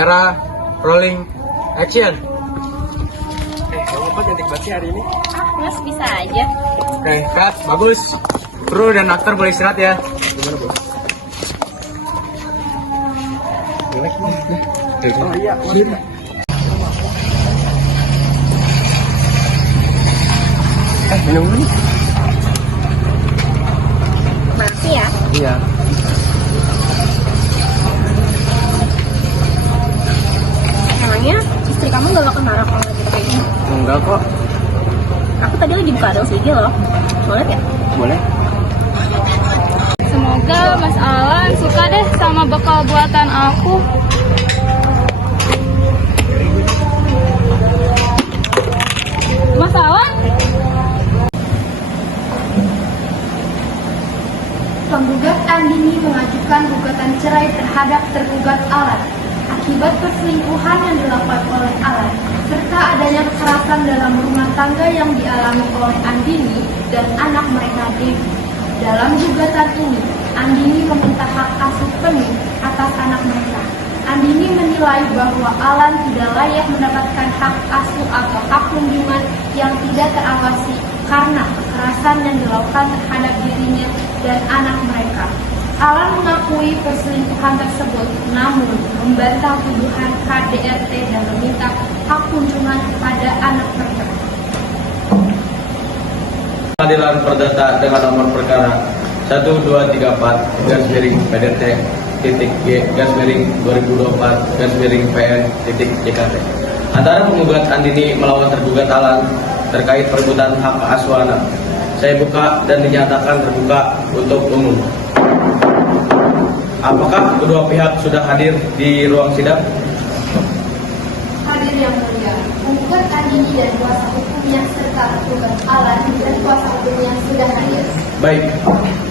Kamera, rolling, action. Kamu apa cantik banget sih hari ini? Mas bisa aja. Oke, cut, bagus. Kru dan aktor boleh istirahat ya. Gimana bos? Jelek nih. Oh iya, waduh. Minum dulu. Makasih ya. Iya. Emangnya istri kamu gak bakal marah kalau kita kayak gini? Enggak kok. Aku tadi lagi buka reels IG loh. Boleh ya? Boleh. Semoga Mas Alan suka deh sama bekal buatan aku. Mas Alan? Penggugat Andini mengajukan gugatan cerai terhadap tergugat Alan akibat perselingkuhan yang dilakukan oleh Alan serta adanya kekerasan dalam rumah tangga yang dialami oleh Andini dan anak mereka Devi. Dalam gugatan ini, Andini meminta hak asuh penuh atas anak mereka. Andini menilai bahwa Alan tidak layak mendapatkan hak asuh atau hak kunjungan yang tidak terawasi karena kekerasan yang dilakukan terhadap dirinya dan anak mereka. Alan mengakui perselingkuhan tersebut, namun membantah tuduhan KDRT dan meminta hak kunjungan kepada anak mereka. Pengadilan Perdata dengan nomor perkara 1234 PDT G 2024 PN JKT antara penggugat Andini melawan tergugat Alan terkait perebutan hak asuh anak. Saya buka dan dinyatakan terbuka untuk umum. Apakah kedua pihak sudah hadir di ruang sidang? Hadir yang mulia, penggugat Andini dan kuasa hukumnya serta tergugat Alan dan kuasa hukumnya sudah hadir. Baik,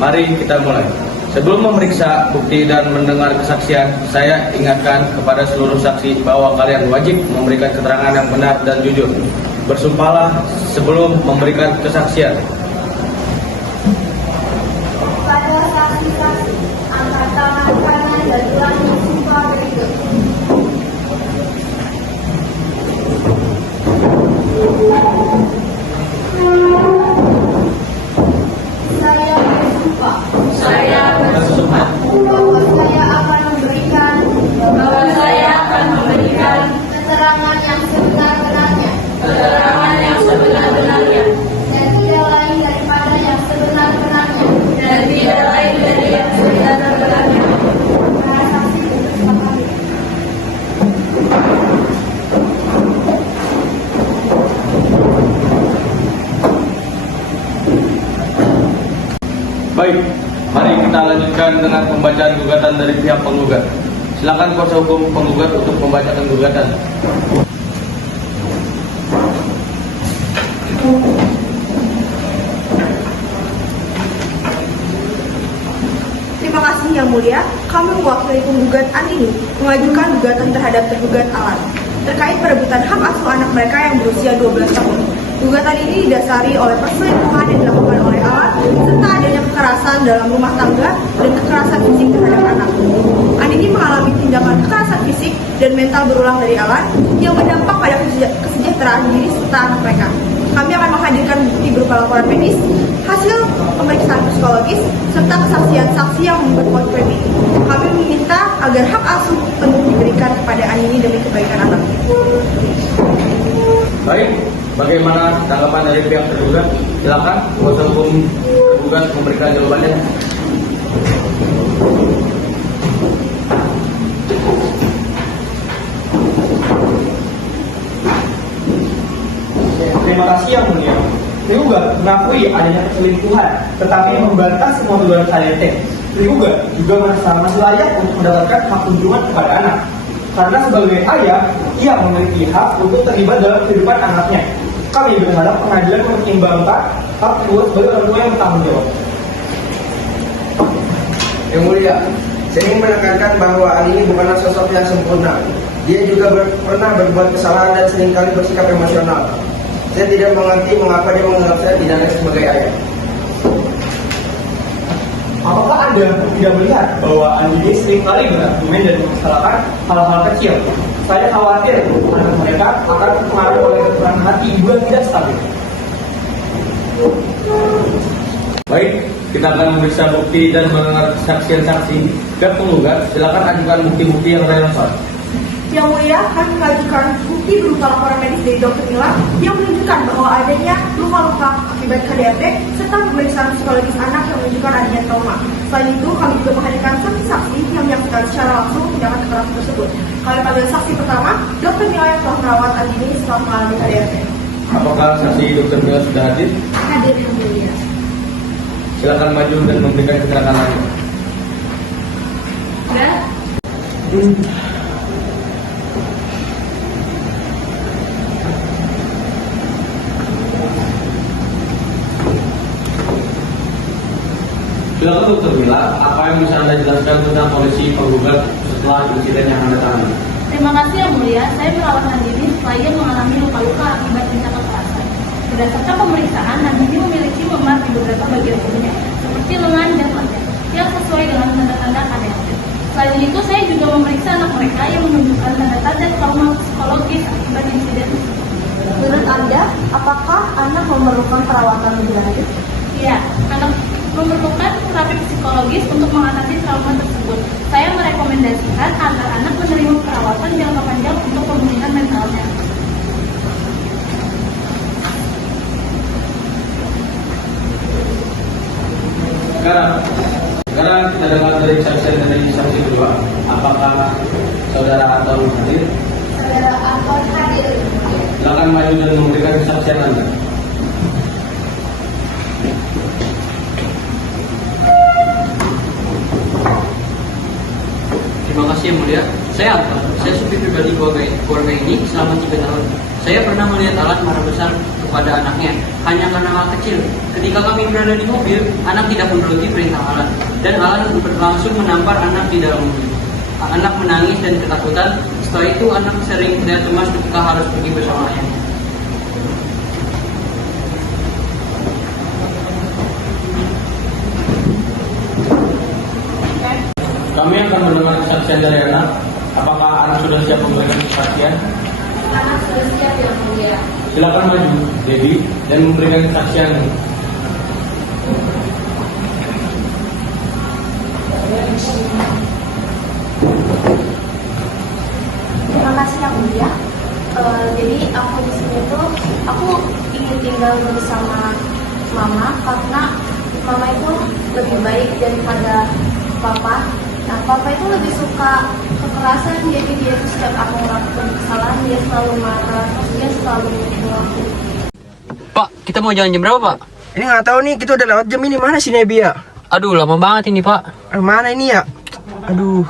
mari kita mulai. Sebelum memeriksa bukti dan mendengar kesaksian, saya ingatkan kepada seluruh saksi bahwa kalian wajib memberikan keterangan yang benar dan jujur. Bersumpahlah sebelum memberikan kesaksian. Pada saksi-saksi, angkat tangan kanan dan ulangi sumpah berikut. Saya bersumpah bahwa saya akan memberikan keterangan yang sebenar-benarnya dan tidak lain daripada yang sebenar-benarnya. Para saksi bersama-sama. Baik, mari kita lanjutkan dengan pembacaan gugatan dari pihak penggugat. Silakan kuasa hukum penggugat untuk membacakan gugatan. Terima kasih Yang Mulia, kami mewakili penggugat Andini mengajukan gugatan terhadap tergugat Alan terkait perebutan hak asuh anak mereka yang berusia 12 tahun. Gugatan ini didasari oleh perselingkuhan yang dilakukan oleh Alan serta adanya kekerasan dalam rumah tangga dan kekerasan fisik terhadap anak. Andini mengalami tindakan kekerasan fisik dan mental berulang dari Alan yang berdampak pada kesejahteraan diri serta anak mereka. Kami akan menghadirkan bukti berupa laporan medis, hasil pemeriksaan psikologis, serta kesaksian saksi yang membuat kredit. Kami meminta agar hak asuh penuh diberikan kepada Andini demi kebaikan anak. Baik, bagaimana tanggapan dari pihak tergugat? Silakan kuasa hukum tergugat memberikan jawabannya. Terima kasih Yang Mulia. Tergugat mengakui adanya perselingkuhan, tetapi membantah semua tuduhan KDRT. Tergugat juga merasa masih layak untuk mendapatkan hak kunjungan kepada anak, karena sebagai ayah, ia memiliki hak untuk terlibat dalam kehidupan anaknya. Kami berharap pengadilan mempertimbangkan hak tergugat sebagai orang tua yang bertanggung jawab. Yang Mulia, saya ingin menekankan bahwa Andini bukanlah sosok yang sempurna. Dia juga pernah berbuat kesalahan dan seringkali bersikap emosional. Saya tidak mengerti mengapa dia menganggap saya tidak layak sebagai ayah. Apakah Anda tidak melihat bahwa Andini seringkali berargumen dan mempersalahkan hal-hal kecil? Saya khawatir anak mereka akan terpengaruh oleh kekurangan hati ibu yang tidak stabil. Baik, kita akan memeriksa bukti dan mendengar kesaksian saksi. Pihak penggugat, silakan ajukan bukti-bukti yang relevan. Yang mulia, kami mengajukan bukti berupa laporan medis dari Dr. Mila yang menunjukkan bahwa adanya luka-luka akibat KDRT serta pemeriksaan psikologis anak yang menunjukkan adanya trauma. Selain itu, kami juga menghadirkan saksi-saksi yang menyaksikan secara langsung tindakan kekerasan tersebut. Kami panggil saksi pertama, Dr. Mila yang telah merawat Andini setelah mengalami KDRT. Apakah saksi Dr. Mila sudah hadir? Hadir yang mulia. Silakan maju dan memberikan keterangan lagi. Udah? Silakan Dr. Mila, apa yang bisa Anda jelaskan tentang kondisi penggugat setelah insiden yang Anda tangani? Terima kasih yang mulia, saya merawat Andini setelah ia mengalami luka-luka akibat tindak kekerasan. Berdasarkan pemeriksaan, Andini memiliki memar di beberapa bagian tubuhnya, seperti lengan dan wajah, yang sesuai dengan tanda-tanda KDRT. Selain itu, saya juga memeriksa anak mereka yang menunjukkan tanda-tanda trauma psikologis akibat insiden. Menurut Anda, apakah anak memerlukan perawatan lebih lanjut? Iya, anak memerlukan terapi psikologis untuk mengatasi trauma tersebut. Saya merekomendasikan agar anak menerima perawatan jangka panjang untuk pemulihan mentalnya. Sekarang kita dengar dari kesaksian dari saksi kedua. Apakah saudara Anton hadir? Saudara Anton hadir. Silakan maju dan memberikan kesaksian Anda. Terima kasih yang mulia. Saya Anton. Saya supir pribadi keluarga ini selama 3 tahun. Saya pernah melihat Alan marah besar kepada anaknya hanya karena hal kecil. Ketika kami berada di mobil, anak tidak menuruti perintah Alan dan Alan langsung menampar anak di dalam mobil. Anak menangis dan ketakutan. Setelah itu anak sering terlihat cemas ketika harus pergi bersama ayahnya. Kami akan mendengar kesaksian dari anak. Apakah anak sudah siap memberikan kesaksian? Anak sudah siap yang mulia. Silakan maju, Debbie, dan memberikan kesaksian. Terima kasih yang mulia. Jadi aku di sini tuh aku ingin tinggal bersama mama karena mama itu lebih baik daripada papa. Nah, papa itu lebih suka kekerasan, jadi dia tuh setiap aku melakukan kesalahan dia selalu marah, terus dia selalu mukul aku. Pak, kita mau jalan jam berapa, Pak? Ini nggak tahu nih, kita udah lewat jam ini. Mana sih Nebi ya? Aduh, lama banget ini, Pak. Mana ini ya? Aduh.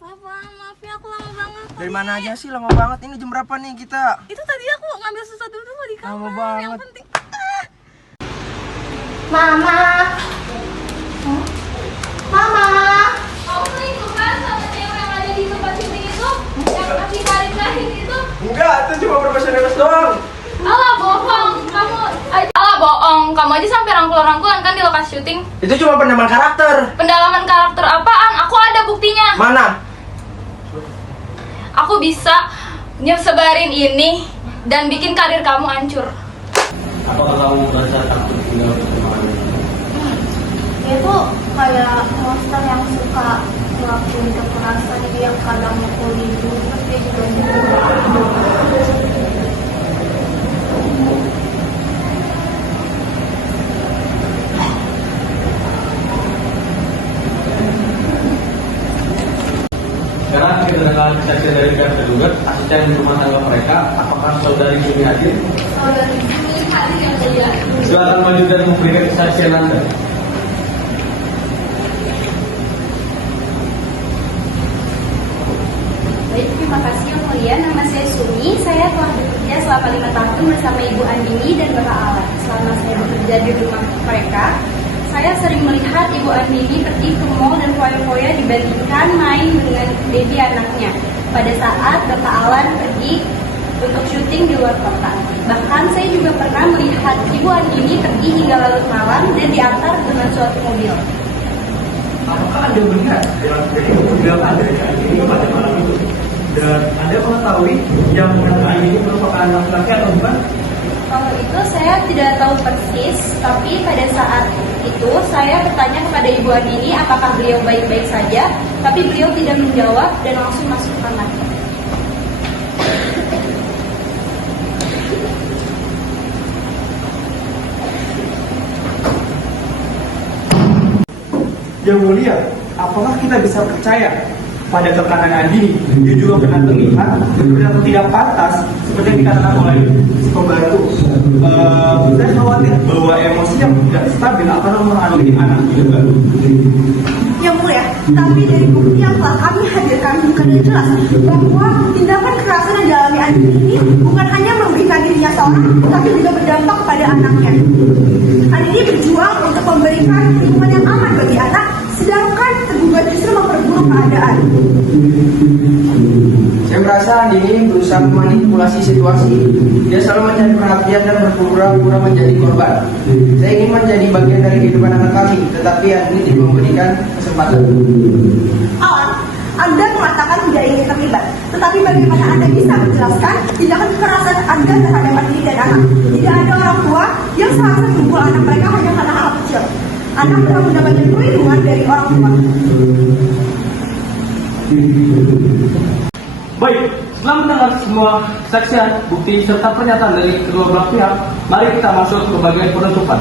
Papa, maaf ya aku lama banget. Dari mana aja sih lama banget? Ini jam berapa nih kita? Itu tadi aku ngambil sesuatu dulu di kamar. Lama banget. Yang penting. Mama. Mama. Kamu selingkuh kan sama cewek yang ada di tempat syuting itu? Yang kasih karin itu? Enggak, itu cuma profesional doang. Alah bohong, Alah bohong, kamu aja sampai rangkul-rangkulan kan di lokasi syuting. Itu cuma pendalaman karakter. Pendalaman karakter apaan? Aku ada buktinya. Mana? Aku bisa nyebarin ini dan bikin karir kamu hancur. Apakah kamu merasa takut tinggal bersama Anda? Dia tuh kayak monster yang suka ngelakuin kekerasan, dia kadang mukul ibu, terus dia juga mukul ibu. Sekarang kita dengar kesaksian dari pihak tergugat, asisten rumah tangga mereka. Apakah saudari Juni hadir? Saudari Juni hadir yang mulia. Silakan maju dan memberikan kesaksian Anda. Baik, terima kasih yang mulia. Nama saya Sumi. Saya telah bekerja selama 5 tahun bersama Ibu Andini dan Bapak Alan. Selama saya bekerja di rumah mereka, saya sering melihat Ibu Andini pergi ke mall dan foya-foya dibandingkan main dengan baby anaknya. Pada saat Bapak Alan pergi untuk syuting di luar kota. Bahkan saya juga pernah melihat Ibu Andini pergi hingga larut malam dan diantar dengan suatu mobil. Apakah Anda melihat dalam video pergerakan dari Andini pada malam itu? Dan Anda mengetahui yang mengenai ini merupakan laki-laki atau bukan? Kalau itu saya tidak tahu persis, tapi pada saat itu saya bertanya kepada Ibu Andini apakah beliau baik-baik saja, tapi beliau tidak menjawab dan langsung masuk ke kamar. Yang mulia, apakah kita bisa percaya pada keterangan Andini? Dia juga pernah terlihat berperilaku tidak pantas seperti yang dikatakan oleh si pembantu. Saya khawatir bahwa emosi yang tidak stabil akan mempengaruhi anak juga. Yang mulia, tapi dari bukti yang telah kami hadirkan bukan dan jelas bahwa tindakan kekerasan yang dialami Andini ini bukan hanya merugikan dirinya seorang, tapi juga berdampak pada anaknya. Andini berjuang untuk memberikan lingkungan yang aman bagi anak, sedangkan tergugat justru memperburuk keadaan. Saya merasa Andini berusaha memanipulasi situasi. Dia selalu mencari perhatian dan berpura-pura menjadi korban. Saya ingin menjadi bagian dari kehidupan anak kami, tetapi Andini tidak memberikan kesempatan. Alan, Anda mengatakan tidak ingin terlibat, tetapi bagaimana Anda bisa menjelaskan tindakan kekerasan Anda terhadap Andini dan anak? Tidak ada orang tua yang seharusnya memukul anak mereka hanya karena hal kecil. Anak berhak mendapatkan perlindungan dari orang tua. Baik, setelah mendengar semua kesaksian, bukti serta pernyataan dari kedua belah pihak, mari kita masuk ke bagian penentuan.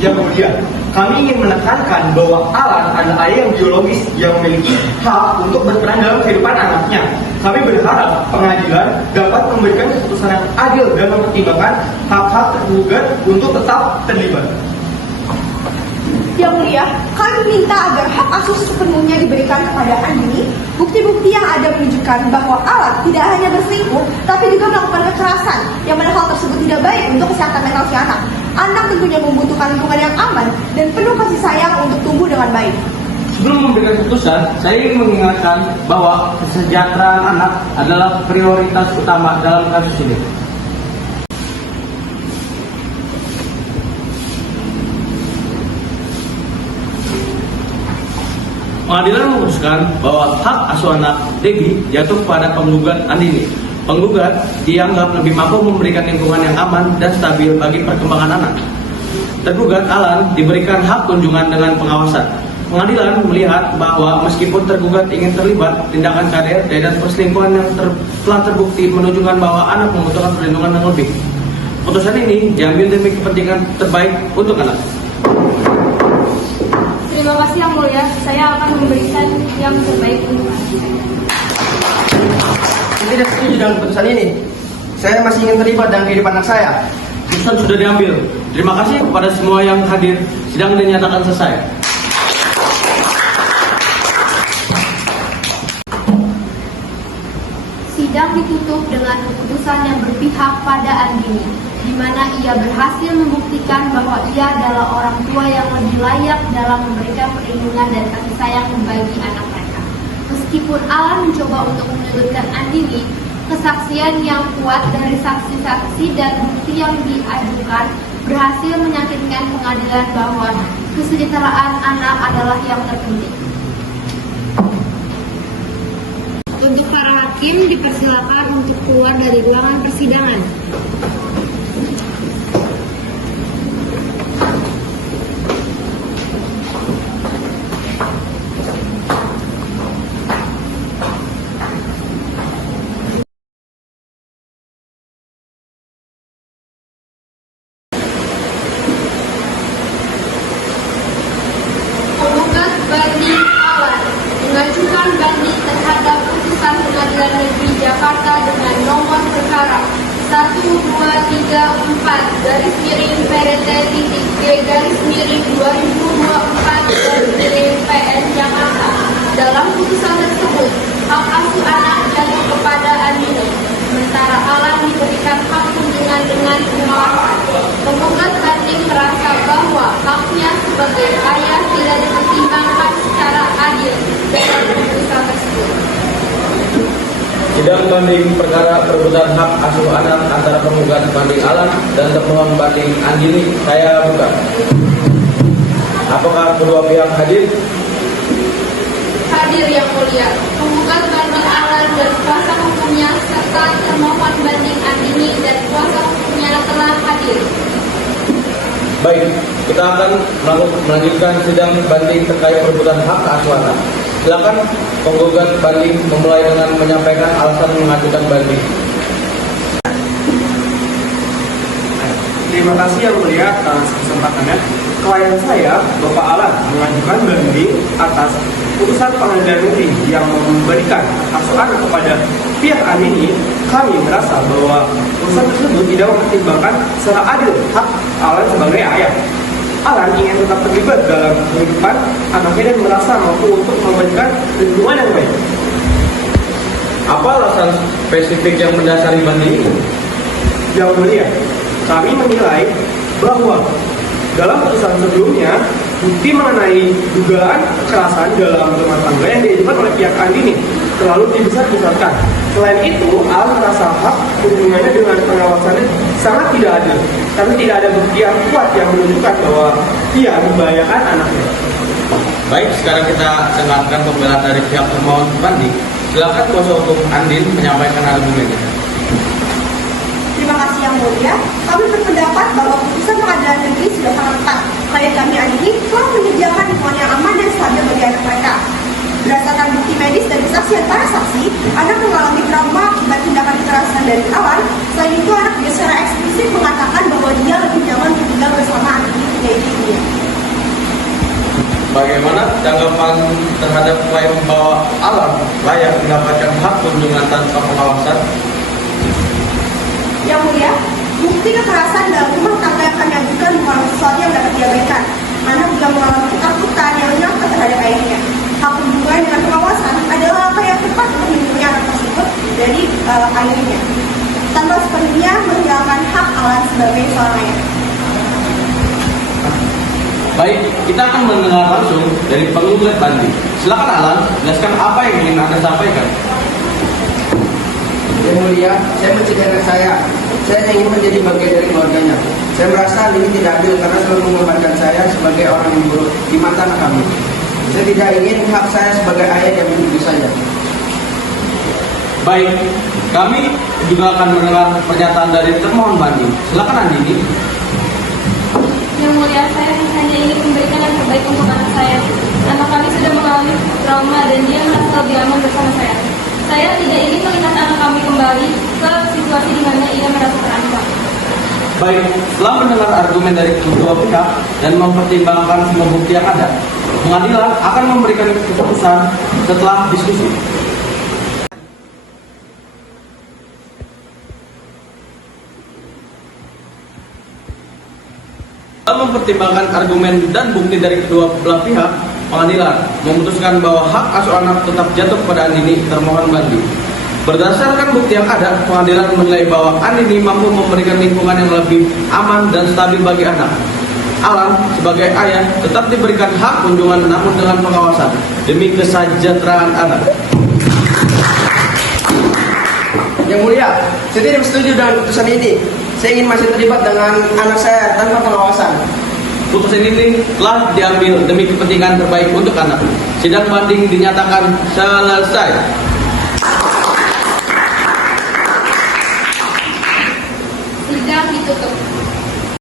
Yang mulia, kami ingin menekankan bahwa Alan adalah ayah yang biologis yang memiliki hak untuk berperan dalam kehidupan anaknya. Kami berharap pengadilan dapat memberikan keputusan yang adil dan mempertimbangkan hak-hak tergugat untuk tetap terlibat. Yang mulia, kami minta agar hak asuh sepenuhnya diberikan kepada Andini. Bukti-bukti yang ada menunjukkan bahwa Alan tidak hanya berselingkuh, tapi juga melakukan kekerasan, yang mana hal tersebut tidak baik untuk kesehatan mental si anak. Anak tentunya membutuhkan lingkungan yang aman dan penuh kasih sayang untuk tumbuh dengan baik. Sebelum memberikan keputusan, saya ingin mengingatkan bahwa kesejahteraan anak adalah prioritas utama dalam kasus ini. Pengadilan memutuskan bahwa hak asuh anak Debbie jatuh pada penggugat Andini. Penggugat dianggap lebih mampu memberikan lingkungan yang aman dan stabil bagi perkembangan anak. Tergugat Alan diberikan hak kunjungan dengan pengawasan. Pengadilan melihat bahwa meskipun tergugat ingin terlibat tindakan KDRT dan perselingkuhan yang telah terbukti menunjukkan bahwa anak membutuhkan perlindungan yang lebih. Putusan ini diambil demi kepentingan terbaik untuk anak. Terima kasih Yang Mulia, saya akan memberikan yang terbaik untuk anak saya. Saya tidak setuju dengan keputusan ini. Saya masih ingin terlibat dalam kehidupan anak saya. Keputusan sudah diambil. Terima kasih kepada semua yang hadir. Sidang dinyatakan selesai. Sidang ditutup dengan keputusan yang berpihak pada Andini, di mana ia berhasil membuktikan bahwa ia adalah orang tua yang lebih layak dalam memberikan perlindungan dan kasih sayang bagi anak mereka. Meskipun Alan mencoba untuk menyudutkan Andini, kesaksian yang kuat dari saksi-saksi dan bukti yang diajukan berhasil meyakinkan pengadilan bahwa kesejahteraan anak adalah yang terpenting. Untuk para hakim dipersilakan untuk keluar dari ruangan persidangan. Penggugat banding Alan mengajukan banding terhadap putusan Pengadilan Negeri Jakarta dengan nomor perkara 1234-G-2024-PN Jakarta. Dalam putusan tersebut, hak asuh anak jatuh kepada Andini, sementara Alan diberikan hak kunjungan dengan pengawasan. Penggugat banding merasa bahwa haknya sebagai ayah tidak dipertimbangkan secara adil dalam putusan tersebut. Sidang banding perkara perebutan hak asuh anak antara penggugat banding Alan dan termohon banding Andini saya buka. Apakah kedua pihak hadir? Hadir yang mulia, penggugat banding Alan dan kuasa hukumnya serta termohon banding Andini dan kuasa hukumnya telah hadir. Baik, kita akan melanjutkan sidang banding terkait perebutan hak asuh anak. Silakan penggugat banding memulai dengan menyampaikan alasan mengajukan banding. Terima kasih yang mulia atas kesempatannya. Klien saya, Bapak Alan, mengajukan banding atas putusan pengadilan negeri yang memberikan asuh anak kepada pihak Andini. Kami merasa bahwa putusan tersebut tidak mempertimbangkan secara adil hak Alan sebagai ayah. Alan ingin tetap terlibat dalam kehidupan anaknya dan merasa mampu untuk memberikan lingkungan yang baik. Apa alasan spesifik yang mendasari banding itu? Yang mulia, kami menilai bahwa dalam putusan sebelumnya, bukti mengenai dugaan kekerasan dalam rumah tangga yang diajukan oleh pihak Andini terlalu dibesar-besarkan. Selain itu, Alan merasa hak hubungannya dengan pengawasannya sangat tidak adil, karena tidak ada bukti yang kuat yang menunjukkan bahwa ia membahayakan anaknya. Baik, sekarang kita dengarkan pembelaan dari pihak termohon banding. Silakan kuasa hukum Andin menyampaikan argumennya. Terima kasih yang mulia. Kami berpendapat bahwa putusan pengadilan negeri sudah sangat tepat. Klien kami Andini telah menyediakan lingkungan yang aman dan stabil bagi anak mereka. Berdasarkan bukti medis dan kesaksian para saksi, anak mengalami trauma akibat tindakan kekerasan dari Alan. Selain itu, anak juga secara eksplisit mengatakan bahwa dia lebih nyaman tinggal bersama Andini, yaitu ibunya. Bagaimana tanggapan terhadap klien bahwa Alan layak mendapatkan hak kunjungan tanpa pengawasan? Yang mulia, bukti kekerasan dalam rumah tangga yang akan diajukan bukan sesuatu yang dapat diabaikan. Anak juga mengalami ketakutan yang nyata terhadap ayahnya. Hak hubungan dengan pengawasan adalah apa yang tepat untuk melindungi anak tersebut dari ayahnya, tanpa sepenuhnya menghilangkan hak Alan sebagai seorang ayah. Baik, kita akan mendengar langsung dari penggugat banding. Silakan Alan, jelaskan apa yang ingin Anda sampaikan. Yang mulia, saya mencintai anak saya. Saya ingin menjadi bagian dari keluarganya. Saya merasa ini tidak adil karena selalu mengorbankan saya sebagai orang yang buruk di mata anak kami. Saya tidak ingin hak saya sebagai ayah yang begitu saja. Baik, kami juga akan mendengar pernyataan dari termohon banding. Silakan Andini. Yang mulia, saya hanya ingin memberikan yang terbaik untuk anak saya. Anak kami sudah mengalami trauma dan dia merasa lebih aman bersama saya. Saya tidak ingin melihat anak kami kembali ke situasi di mana ia merasa terancam. Baik, setelah mendengar argumen dari kedua pihak dan mempertimbangkan semua bukti yang ada, pengadilan akan memberikan keputusan setelah diskusi. Setelah mempertimbangkan argumen dan bukti dari kedua belah pihak, pengadilan memutuskan bahwa hak asuh anak tetap jatuh pada Andini termohon banding. Berdasarkan bukti yang ada, pengadilan menilai bahwa Andini mampu memberikan lingkungan yang lebih aman dan stabil bagi anak. Alan sebagai ayah tetap diberikan hak kunjungan namun dengan pengawasan demi kesejahteraan anak. Yang mulia, saya tidak setuju dengan putusan ini. Saya ingin masih terlibat dengan anak saya tanpa pengawasan. Putusan ini telah diambil demi kepentingan terbaik untuk anak. Sidang banding dinyatakan selesai. Sidang ditutup.